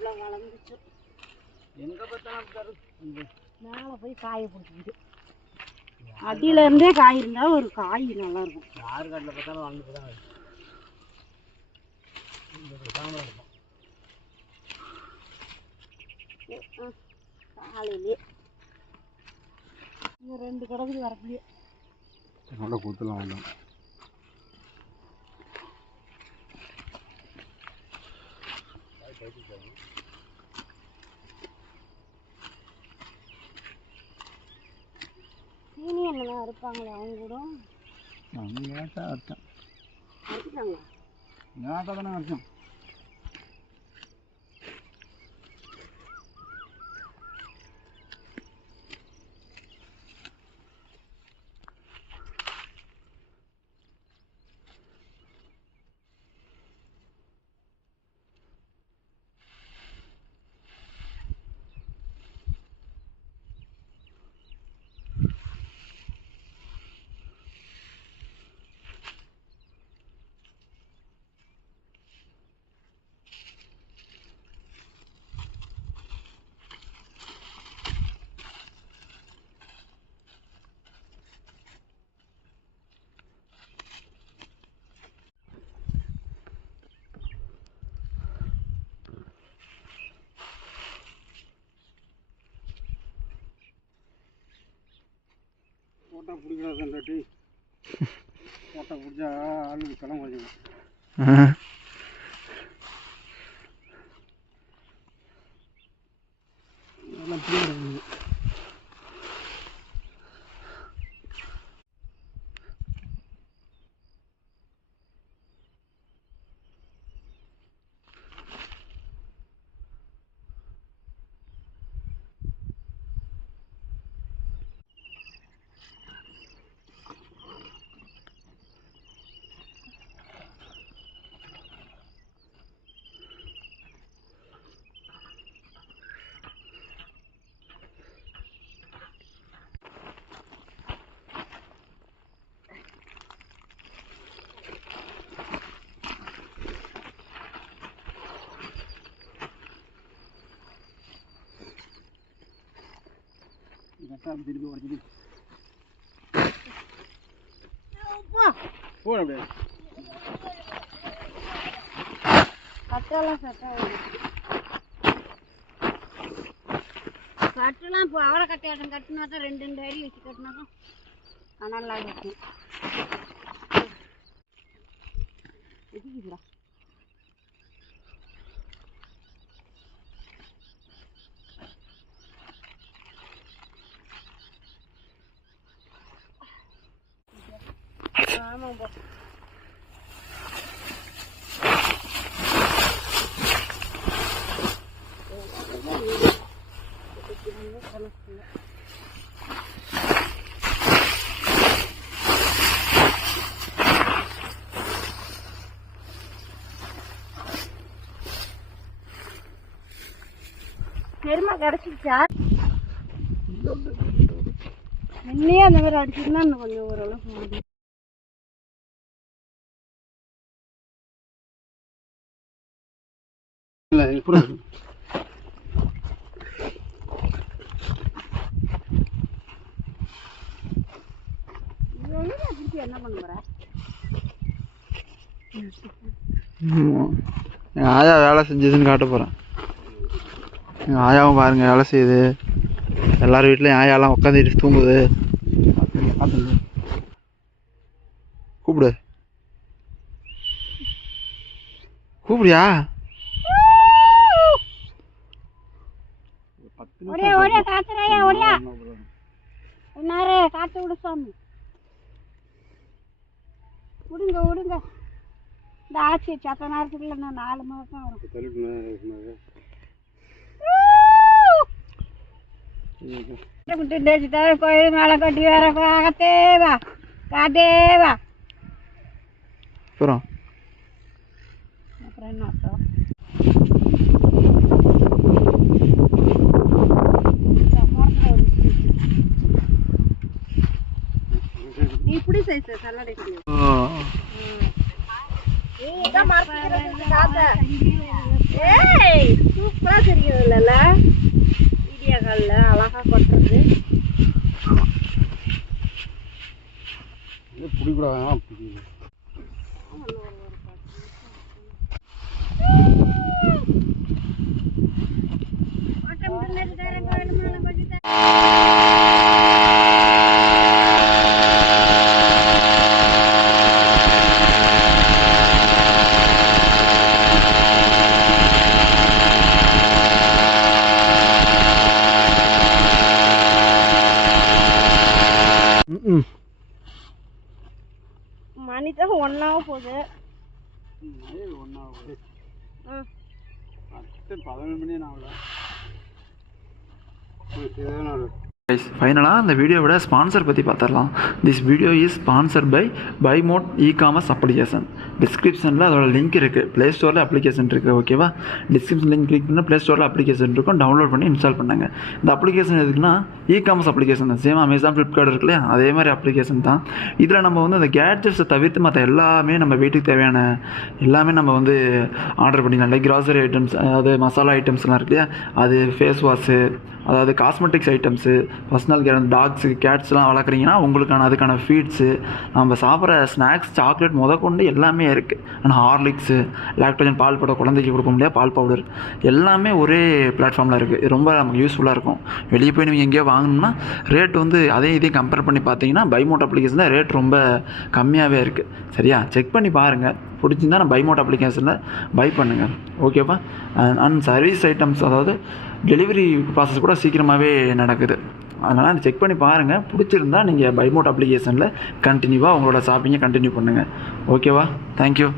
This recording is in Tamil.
இவ்வளோ வளர்ந்துச்சு. எங்கே பார்த்தாலும் மேலே போய் காய போட்டுக்கிட்டு அடியிலேருந்தே காய் இருந்தால் ஒரு காய் நல்லா இருக்கும். யாரு காட்டில் பார்த்தாலும் வளர்ந்துட்டு தான் இருக்கும். காலையிலே இங்கே 2 கிடக்குது வரக்குள்ளே நல்லா கூத்தலாம் வேண்டாம். சீனி என்னெல்லாம் இருப்பாங்களே அவங்க கூட நேட்டாக அர்த்தம் அறுத்துட்டாங்களா? நேட்டாக தானே அர்த்தம். போட்டா பிடிக்கிறாட்டி போட்டா பிடிச்சா ஆளுக்கு கிளம்ப வச்சுக்கணும். அதெல்லாம் பிடிக்கிறது திருப்பி உடச்சிட்டு போட அப்படியே கட்டெல்லாம் கட்டெல்லாம் இப்போ அவரை கட்டையாட்டம் கட்டினா தான் 2 அடி வச்சு கட்டினா தான் நல்லா இருக்கும். எதுக்குடா ஆமாம் பெருமை கிடச்சிருச்சா? என்னையே அந்த மாதிரி அடிச்சிருந்தா இன்னும் கொஞ்சம் ஓரளவுக்கு முடியும். இல்லை கூட என்ன பண்ண போற? எங்கள் ஆயா வேலை செஞ்சதுன்னு காட்ட போகிறேன். எங்கள் ஆயாவும் பாருங்க வேலை செய்யுது. எல்லார் வீட்லையும் ஆயாலாம் உட்காந்துட்டு தூங்குது. கூப்பிடு கூப்பிடியா? ஓடியா ஓடியா காத்துறாயா ஓடியா என்னாரு காத்து விடு சாமி விடுங்க விடுங்க. இந்த ஆட்சி சத்த நேரத்துக்குள்ள நான் 4 மாதம் வரும். கோயில் மேலே கட்டி வேற காத்தேவா காட்டேவா அப்புறம் என்ன அர்த்தம்? நீ இப்படி சைஸ் சல்லடை காத்த ஏய் சூப்பரா தெரியுது இல்ல வீடியோ கால்ல அழகா கொட்டுறது. இது பிடிக்கூடாது பிடிக்குது. மணி தான் 1 ஆக போகுது. 11 மணி ஆகல. ஃபைனலாக அந்த வீடியோவோட ஸ்பான்சர் பற்றி பார்த்துடலாம். This video is sponsor by பைமோட் இ-காமர்ஸ் அப்ளிகேஷன். டிஸ்கிரிப்ஷனில் அதோட லிங்க் இருக்குது. ப்ளே ஸ்டோரில் அப்ளிகேஷன் இருக்குது. ஓகேவா? டிஸ்கிரிப்ஷன் லிங்க் கிளிக் பண்ணால் ப்ளே ஸ்டோரில் அப்ளிகேஷன் இருக்கும். டவுன்லோட் பண்ணி இன்ஸ்டால் பண்ணுங்க. இந்த அப்ளிகேஷன் எதுக்குன்னா இ-காமர்ஸ் அப்ளிகேஷன் தான். சேம் அமேசான், ஃப்ளிப்கார்ட் இருக்கு இல்லையா, அதே மாதிரி அப்ளிகேஷன் தான். இதில் நம்ம வந்து அந்த கேட்ஜெட்ஸை தவிர்த்து மற்ற எல்லாமே நம்ம வீட்டுக்கு தேவையான எல்லாமே நம்ம வந்து ஆர்டர் பண்ணிக்கலாம். லைக் கிராசரி ஐட்டம்ஸ், அதாவது மசாலா ஐட்டம்ஸ்லாம் இருக்கு இல்லையா, அது ஃபேஸ் வாஷு, அதாவது cosmetics items, personal care, dogs கேட்ஸ்லாம் வளர்க்குறீங்கன்னா உங்களுக்கான அதுக்கான ஃபீட்ஸு, நம்ம சாப்பிட்ற ஸ்நாக்ஸ், சாக்லேட் முதற்கொண்டு எல்லாமே இருக்குது. ஆனால் ஹார்லிக்ஸு, லாக்டோஜன் பால் பவுடர், குழந்தைக்கு கொடுக்க முடியாது பால் பவுடர், எல்லாமே ஒரே பிளாட்ஃபார்மில் இருக்குது. இது ரொம்ப நமக்கு யூஸ்ஃபுல்லாக இருக்கும். வெளியே போய் நீங்கள் எங்கேயோ வாங்கணும்னா ரேட் வந்து இதையும் கம்பேர் பண்ணி பார்த்தீங்கன்னா பைமோட் அப்ளிகேஷனில் ரேட் ரொம்ப கம்மியாகவே இருக்குது. சரியா? செக் பண்ணி பாருங்கள். பிடிச்சிருந்தா நான் பைமோட் அப்ளிகேஷனில் பை பண்ணுங்கள். ஓகேவா? அண்ட் சர்வீஸ் ஐட்டம்ஸ், அதாவது டெலிவரி ப்ராசஸ் கூட சீக்கிரமாகவே நடக்குது. அதனால் அதை செக் பண்ணி பாருங்கள். பிடிச்சிருந்தா நீங்கள் பைமோட் அப்ளிகேஷனில் கண்டினியூவாக உங்களோட ஷாப்பிங்கை கண்டினியூ பண்ணுங்கள். ஓகேவா? தேங்க்யூ.